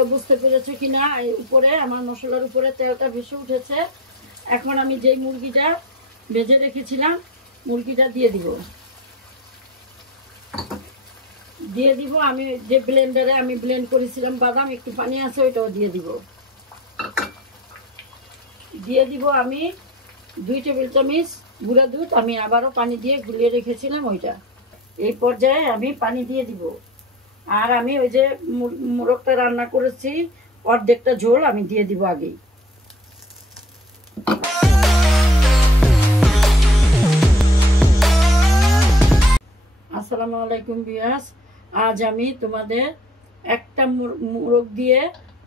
তোমরা বুঝতে পেরেছো কিনা, এই উপরে আমার মশলার উপরে তেলটা ভেসে উঠেছে। এখন আমি যেই মুরগিটা ভেজে রেখেছিলাম মুরগিটা দিয়ে দিব। আমি যে ব্লেন্ডারে আমি ব্লেন্ড করেছিলাম বাদাম, একটু পানি আছে ওইটাও দিয়ে দিব আমি 2 টেবিল চামচ গুঁড়া দুধ, আমি আবারও পানি দিয়ে গুলিয়ে রেখেছিলাম ওইটা। এই পর্যায়ে আমি পানি দিয়ে দিব। আর আমি ওই যে মোরগটা রান্না করেছি অর্ধেকটা ঝোল আমি দিয়ে দিব আগেই। আসসালামু আলাইকুম ভিউয়ার্স, আজ আমি তোমাদের একটা মোরগ দিয়ে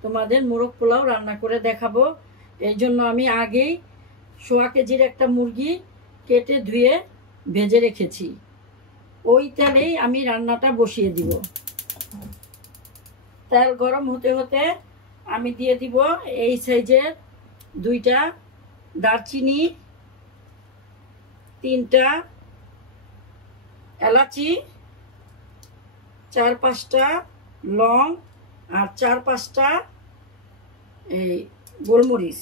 তোমাদের মোরগ পোলাও রান্না করে দেখাবো। এই জন্য আমি আগেই 1.25 কেজির একটা মুরগি কেটে ধুয়ে ভেজে রেখেছি। ওই তেলেই আমি রান্নাটা বসিয়ে দিব। তেল গরম হতে হতে আমি দিয়ে দিব এই সাইজের 2টা দারচিনি, 3টা এলাচি, 4-5টা লং আর 4-5টা এই গোলমরিচ।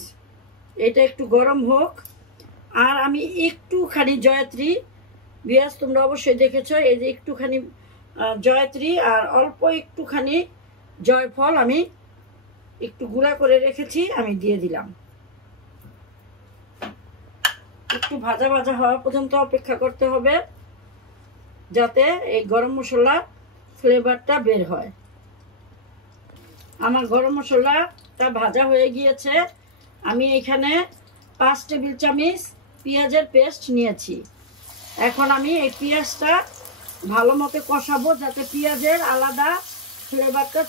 এটা একটু গরম হোক। আর আমি একটুখানি জয়ত্রী, বিয়াস তোমরা অবশ্যই দেখেছো, এই যে একটুখানি জয়ত্রী আর অল্প একটুখানি জয়ফল আমি একটু গুঁড়া করে রেখেছি, আমি দিয়ে দিলাম। একটু ভাজা ভাজা হওয়া পর্যন্ত অপেক্ষা করতে হবে, যাতে এই গরম মশলার ফ্লেভারটা বের হয়। আমার গরম মশলাটা ভাজা হয়ে গিয়েছে। আমি এখানে 5 টেবিল চামচ পেঁয়াজের পেস্ট নিয়েছি। এখন আমি এই পেঁয়াজটা ভালো মতো কষাবো, যাতে পেঁয়াজের আলাদা ফ্লেভারটা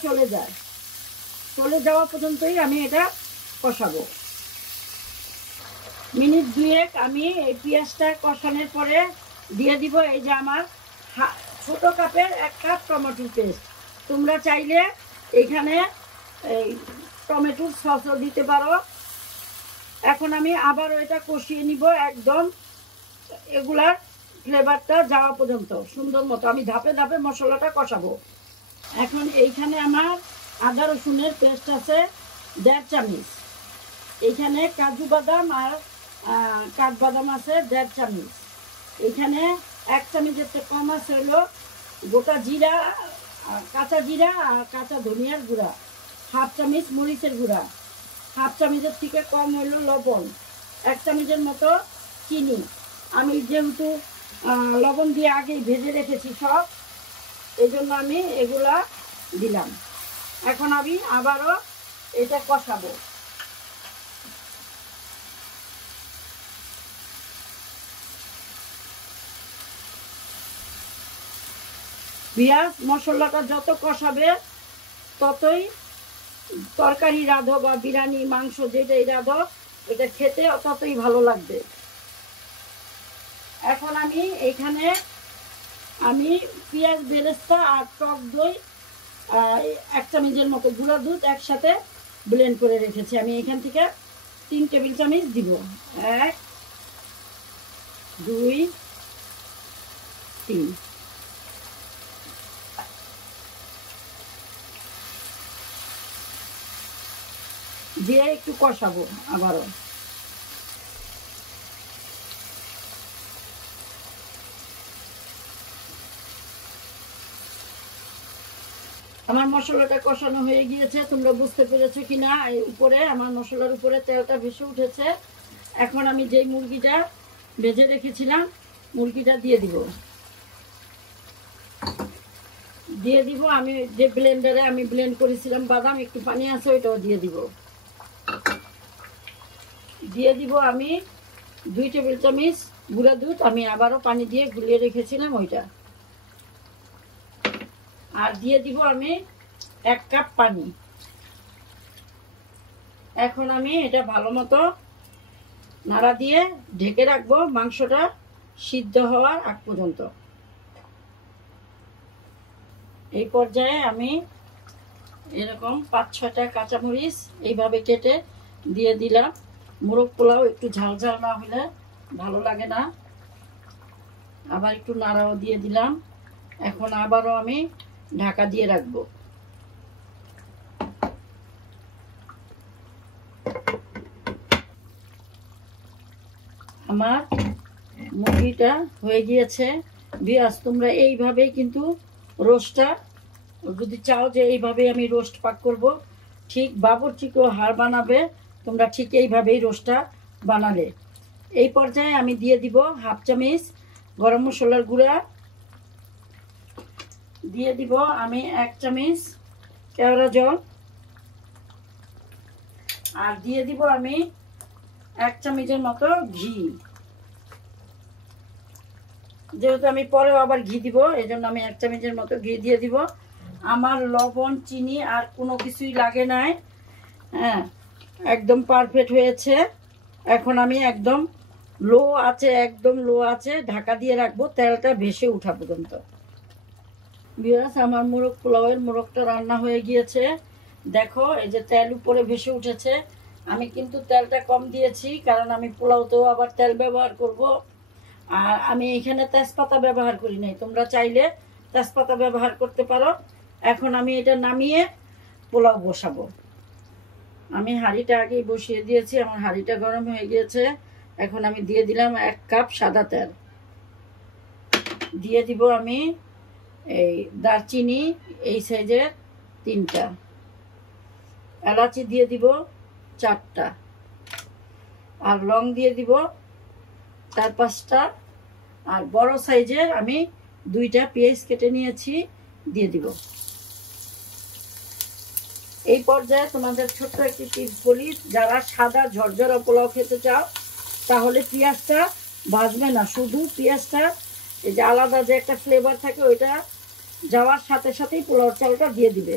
চলে যাওয়া পর্যন্তই আমি এটা কষাবো। মিনিট 2 আমি এই পেঁয়াজটা কষানোর পরে দিয়ে দিব এই যে আমার ছোট কাপের 1 কাপ টমেটোর পেস্ট। তোমরা চাইলে এখানে এই টমেটোর সসও দিতে পারো। এখন আমি আবারও এটা কষিয়ে নিব একদম এগুলার ফ্লেভারটা যাওয়া পর্যন্ত সুন্দর মতো। আমি ধাপে ধাপে মশলাটা কষাবো। এখন এইখানে আমার আদা রসুনের পেস্ট আছে 1.5 চামচ। এইখানে কাজু বাদাম আর কাঠবাদাম আছে 1.5 চামচ। এইখানে 1 চামচের চেয়ে কম আছে হলো গোটা জিরা, কাঁচা জিরা আর কাঁচা ধনিয়ার গুঁড়া, 1/2 চামচ মরিচের গুঁড়া, 1/2 চামচের থেকে কম হলো লবণ, 1 চামচের মতো চিনি। আমি যেহেতু লবণ দিয়ে আগেই ভেজে রেখেছি সব, এই জন্য আমি এগুলা দিলাম। এখন আমি আবারও এটা কষাবো। পেঁয়াজ মশলাটা যত কষাবে ততই তরকারি রাঁধো বা বিরিয়ানি মাংস যেটাই রাঁধো এটা খেতে ততই ভালো লাগবে। এখন আমি এখানে পেঁয়াজ বেরেস্তা আর টক দই 1 চামচের মতো গুঁড়া দুধ একসাথে ব্লেন্ড করে রেখেছি। আমি এখান থেকে 3 টেবিল চামচ দিব। 1 2 3 দিয়ে একটু কষাবো আবারও। আমার মশলাটা কষানো হয়ে গিয়েছে, তোমরা বুঝতে পেরেছো কিনা, এই উপরে আমার মশলার উপরে তেলটা ভেসে উঠেছে। এখন আমি যেই মুরগিটা ভেজে রেখেছিলাম মুরগিটা দিয়ে দিব। আমি যে ব্লেন্ডারে আমি ব্লেন্ড করেছিলাম বাদাম, একটু পানি আছে ওইটাও দিয়ে দিব আমি 2 টেবিল চামচ গুঁড়া দুধ, আমি আবারও পানি দিয়ে গুলিয়ে রেখেছিলাম ওইটা। আর দিয়ে দিব আমি 1 কাপ পানি। এখন আমি এটা ভালো মতো নাড়া দিয়ে ঢেকে রাখবো মাংসটা সিদ্ধ হওয়ার আগ পর্যন্ত। এই পর্যায়ে আমি এরকম 5-6টা কাঁচামরিচ এইভাবে কেটে দিয়ে দিলাম। মোরগ পোলাও একটু ঝাল ঝাল না হলে ভালো লাগে না। আবার একটু নাড়াও দিয়ে দিলাম। এখন আবারও আমি ঢাকা দিয়ে রাখবো। আমার মুরগিটা হয়ে গিয়েছে। বিয়াস তোমরা এইভাবেই কিন্তু রোস্টটা যদি চাও যে এইভাবেই আমি রোস্ট পাক করব, ঠিক বাবুর্চিকেও হাড় বানাবে, তোমরা ঠিক এইভাবেই রোস্টটা বানালে। এই পর্যায়ে আমি দিয়ে দিব হাফ চামচ গরম মশলার গুঁড়া, দিয়ে দিব আমি 1 চামচ কেওড়া জল, আর দিয়ে দিব আমি 1 চামচের মতো ঘি। যেহেতু আমি পরেও আবার ঘি দিব, এই জন্য আমি 1 চামচের মতো ঘি দিয়ে দিব। আমার লবণ চিনি আর কোনো কিছুই লাগে নাই। হ্যাঁ, একদম পারফেক্ট হয়েছে। এখন আমি একদম লো আছে ঢাকা দিয়ে রাখবো তেলটা ভেসে ওঠা পর্যন্ত। বিয়াস আমার মোরগ পোলাওয়ের মোরগটা রান্না হয়ে গিয়েছে। দেখো এই যে তেল উপরে ভেসে উঠেছে। আমি কিন্তু তেলটা কম দিয়েছি, কারণ আমি পোলাওতেও আবার তেল ব্যবহার করব। আর আমি এখানে তেজপাতা ব্যবহার করি নাই, তোমরা চাইলে তেজপাতা ব্যবহার করতে পারো। এখন আমি এটা নামিয়ে পোলাও বসাবো। আমি হাঁড়িটা আগেই বসিয়ে দিয়েছি, আমার হাঁড়িটা গরম হয়ে গিয়েছে। এখন আমি দিয়ে দিলাম 1 কাপ সাদা তেল, দিয়ে দিব আমি এই দারচিনি এই সাইজের 3টা, এলাচি দিয়ে দিব 4টা, আর লং দিয়ে দিব 4-5টা, আর বড় সাইজের আমি 2টা পেঁয়াজ কেটে নিয়েছি, দিয়ে দিব। এই পর্যায়ে তোমাদের ছোট্ট একটি টিপস বলি, যারা সাদা ঝরঝরা পোলাও খেতে চাও তাহলে পেঁয়াজটা ভাজবে না, শুধু পেঁয়াজটা এই যে আলাদা যে একটা ফ্লেভার থাকে ওইটা যাওয়ার সাথে সাথেই পোলাও চালটা দিয়ে দিবে।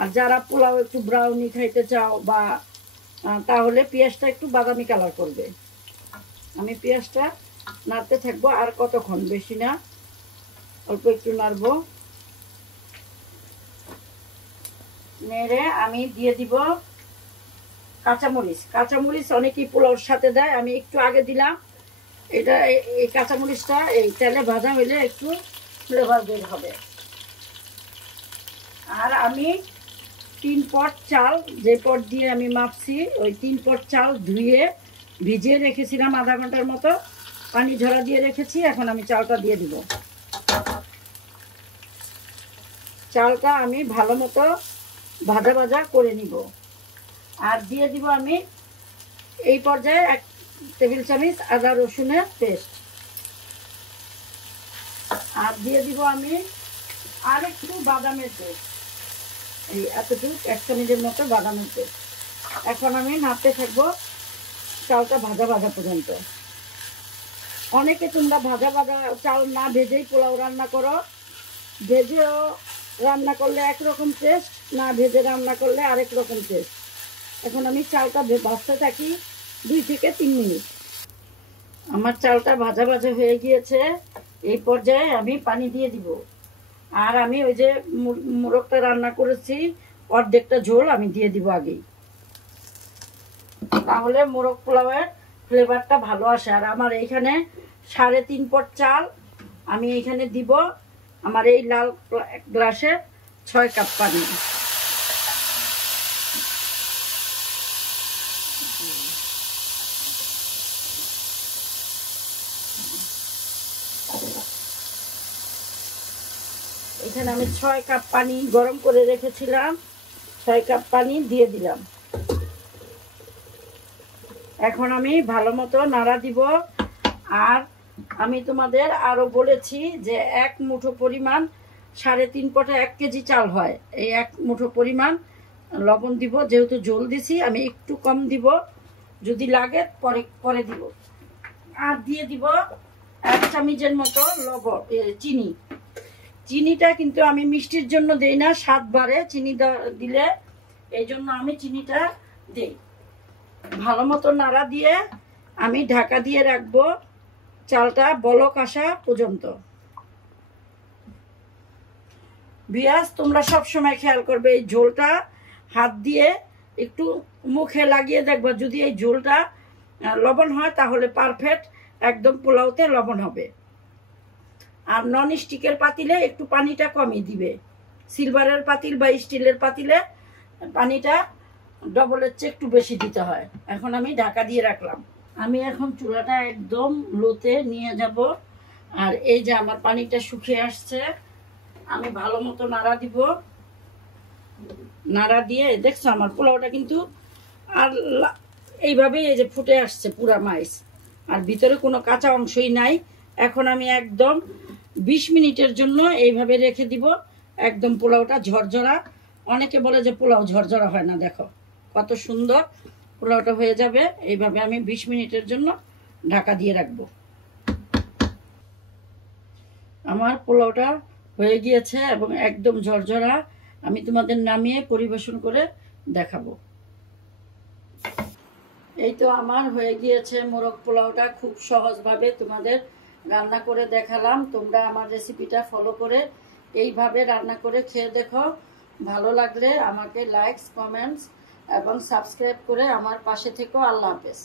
আর যারা পোলাও একটু ব্রাউনি খাইতে চাও বা তাহলে পেঁয়াজটা একটু বাদামি কালার করবে। আমি পেঁয়াজটা নাড়তে থাকবো, আর কতক্ষণ, বেশি না, অল্প একটু নাড়বো। নেড়ে আমি দিয়ে দিব কাঁচামরিচ। কাঁচামরিচ অনেকেই পোলাওর সাথে দেয়, আমি একটু আগে দিলাম। এটা এই কাঁচামরিচটা এই তেলে ভাজা হইলে একটু ফ্লেভার বের হবে। আর আমি 3 পট চাল, যে পট দিয়ে আমি মাপছি ওই 3 পট চাল ধুয়ে ভিজিয়ে রেখেছিলাম আধা ঘন্টার মতো, পানি ঝরা দিয়ে রেখেছি। এখন আমি চালটা দিয়ে দিব। চালটা আমি ভালো মতো ভাজা ভাজা করে নিব। আর দিয়ে দিব আমি এই পর্যায়ে 1 টেবিল চামচ আদা রসুনের পেস্ট, আর দিয়ে দিব আমি আর একটু বাদামের পেস্ট, এই এতটুকু 1 চামচের মতো বাদামের পেস্ট। এখন আমি নাড়তে থাকবো চালটা ভাজা ভাজা পর্যন্ত। অনেকে তোমরা ভাজা ভাজা চাল না ভেজেই পোলাও রান্না করো, ভেজেও রান্না করলে একরকম টেস্ট, না ভেজে রান্না করলে আরেক রকম টেস্ট। এখন আমি চালটা ভাজতে থাকি 2 থেকে 3 মিনিট। আমার চালটা ভাজা ভাজা হয়ে গিয়েছে। এই পর্যায়ে আমি পানি দিয়ে দিব। আর আমি ওই যে মোরগটা রান্না করেছি অর্ধেকটা ঝোল আমি দিয়ে দিব আগেই, তাহলে মোরগ পোলাওয়ের ফ্লেভারটা ভালো আসে। আর আমার এইখানে 3.5 পট চাল আমি এইখানে দিব। আমার এই লাল গ্লাসে 6 কাপ পানি। এখানে আমি 6 কাপ পানি গরম করে রেখেছিলাম, 6 কাপ পানি দিয়ে দিলাম। এখন আমি ভালো মতো নাড়া দিব। আর আমি তোমাদের আরো বলেছি যে 1 মুঠো পরিমাণ 3.5 পটে 1 কেজি চাল হয়, এই 1 মুঠো পরিমাণ লবণ দিব। যেহেতু ঝোল দিছি আমি একটু কম দিব, যদি লাগে পরে দিব। আর দিয়ে দিব 1 চামচের মতো লবণ, চিনি। চিনিটা কিন্তু আমি মিষ্টির জন্য দেই না, স্বাদ বাড়ে চিনি দিলে, এই জন্য আমি চিনিটা দেই। ভালো মতো নাড়া দিয়ে আমি ঢাকা দিয়ে রাখবো চালটা বলক আসা পর্যন্ত। বিয়াস তোমরা সব সময় খেয়াল করবে এই ঝোলটা হাত দিয়ে একটু মুখে লাগিয়ে দেখবা, যদি এই ঝোলটা লবণ হয় তাহলে পারফেক্ট একদম পোলাওতে লবণ হবে। আর নন স্টিকের পাতিলে একটু পানিটা কমিয়ে দিবে, সিলভারের পাতিল বা স্টিলের পাতিলে পানিটা ডবলের চেয়ে একটু বেশি দিতে হয়। এখন আমি ঢাকা দিয়ে রাখলাম। আমি এখন চুলাটা একদম লোতে নিয়ে যাব। আর এই যে আমার পানিটা শুকিয়ে আসছে, আমি ভালো মতো নাড়া দিব। নাড়া দিয়ে দেখছো আমার পোলাওটা কিন্তু আর এইভাবেই এই যে ফুটে আসছে পুরা মাইস, আর ভিতরে কোনো কাঁচা অংশই নাই। এখন আমি একদম 20 মিনিটের জন্য এইভাবে রেখে দিব। একদম পোলাওটা ঝরঝরা। অনেকে বলে যে পোলাও ঝরঝরা হয় না, দেখো কত সুন্দর পোলাওটা হয়ে যাবে। এইভাবে আমি 20 মিনিটের জন্য ঢাকা দিয়ে রাখবো। আমার পোলাওটা হয়ে গিয়েছে এবং একদম ঝরঝরা। আমি তোমাদের নামিয়ে পরিবেশন করে দেখাবো। এই তো আমার হয়ে গিয়েছে মোরগ পোলাওটা। খুব সহজভাবে তোমাদের রান্না করে দেখালাম। তোমরা আমার রেসিপিটা ফলো করে এইভাবে রান্না করে খেয়ে দেখো। ভালো লাগলে আমাকে লাইকস, কমেন্টস এবং সাবস্ক্রাইব করে আমার পাশে থেকো। আল্লাহ হাফেজ।